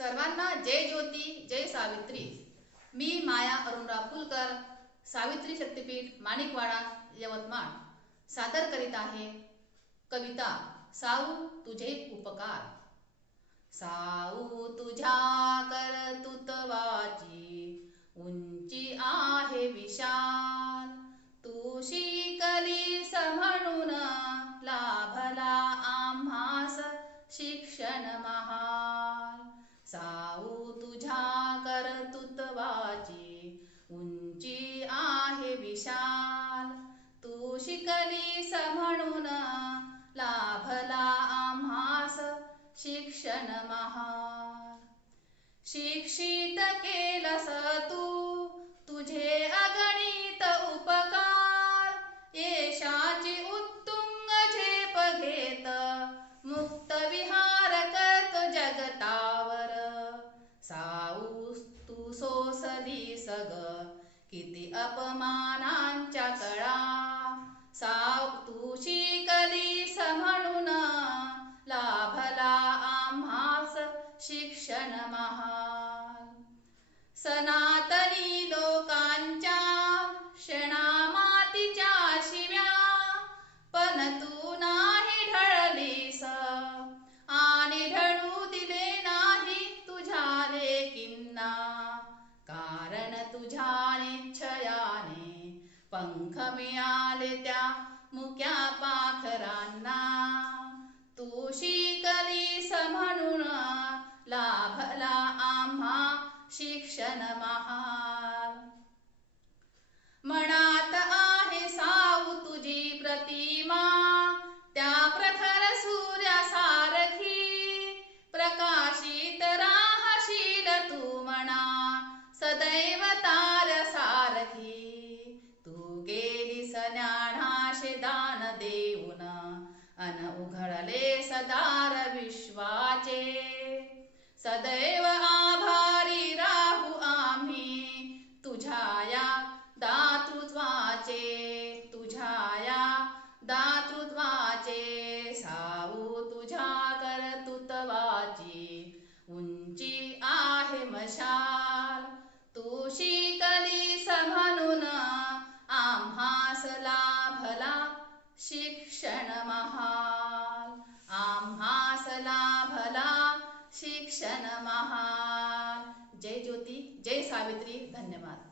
सर्वांना जय ज्योती, जय सावित्री। मी माया अरुणराव फुलकर, सावित्री शक्तीपीठ माणिकवाडा यवतमाळ सादर करीत आहे कविता साऊ तुझे उपकार। साऊ तुझ्या कर्तृत्वाची उंची आहे विशाल, तू शिकलीस म्हणून लाभला आम्हास शिक्षण महाल। साऊ तुझ्या कर्तृत्वाची उंची आहे विशाल, तू शिकलीस म्हणून लाभला आम्हास शिक्षण महाल। शिक्षित केलस तू तुझे अगणित उपकार, यशाची उत्तुंग झेप घेत मुक्त विहार करतो जगतावर। साऊ तू सोसलीस ग किती अपमानांच्या कळा, साऊ तू शिकलीस म्हणून लाभला आम्हास शिक्षण महाल। सनातनी लोकांच्या क्षणामातीच्या शिव्या पण तू नाही ढळलीस, आणि ढळू दिले नाही तुझ्या लेकींना। कारण तुझ्या निश्चयाने पंख मिळाले त्या मुक्या पाखरांना। तू शिकलीस म्हणून लाभला आम्हा शिक्षण महाल। मनात आहे साऊ तुझी प्रतिमा, त्या प्रखर सूर्यासारखी प्रकाशित राहशील तू म्हणा सदैव ताऱ्यासारखी। तू गेलीस ज्ञानाचे दान देऊन अन उघडलेस दार विश्वाचे। सदैव आभारी राहू आम्ही तुझ्या या दातृत्वाचे, तुझ्या या दातृत्वाचे। साऊ तुझ्या कर्तृत्वाची उंची आहे मशाल, तू शिकलीस म्हणून आम्हास लाभला शिक्षण महाल। आम्हास लाभला शिक्षण महाल। जय ज्योती, जय सावित्री। धन्यवाद।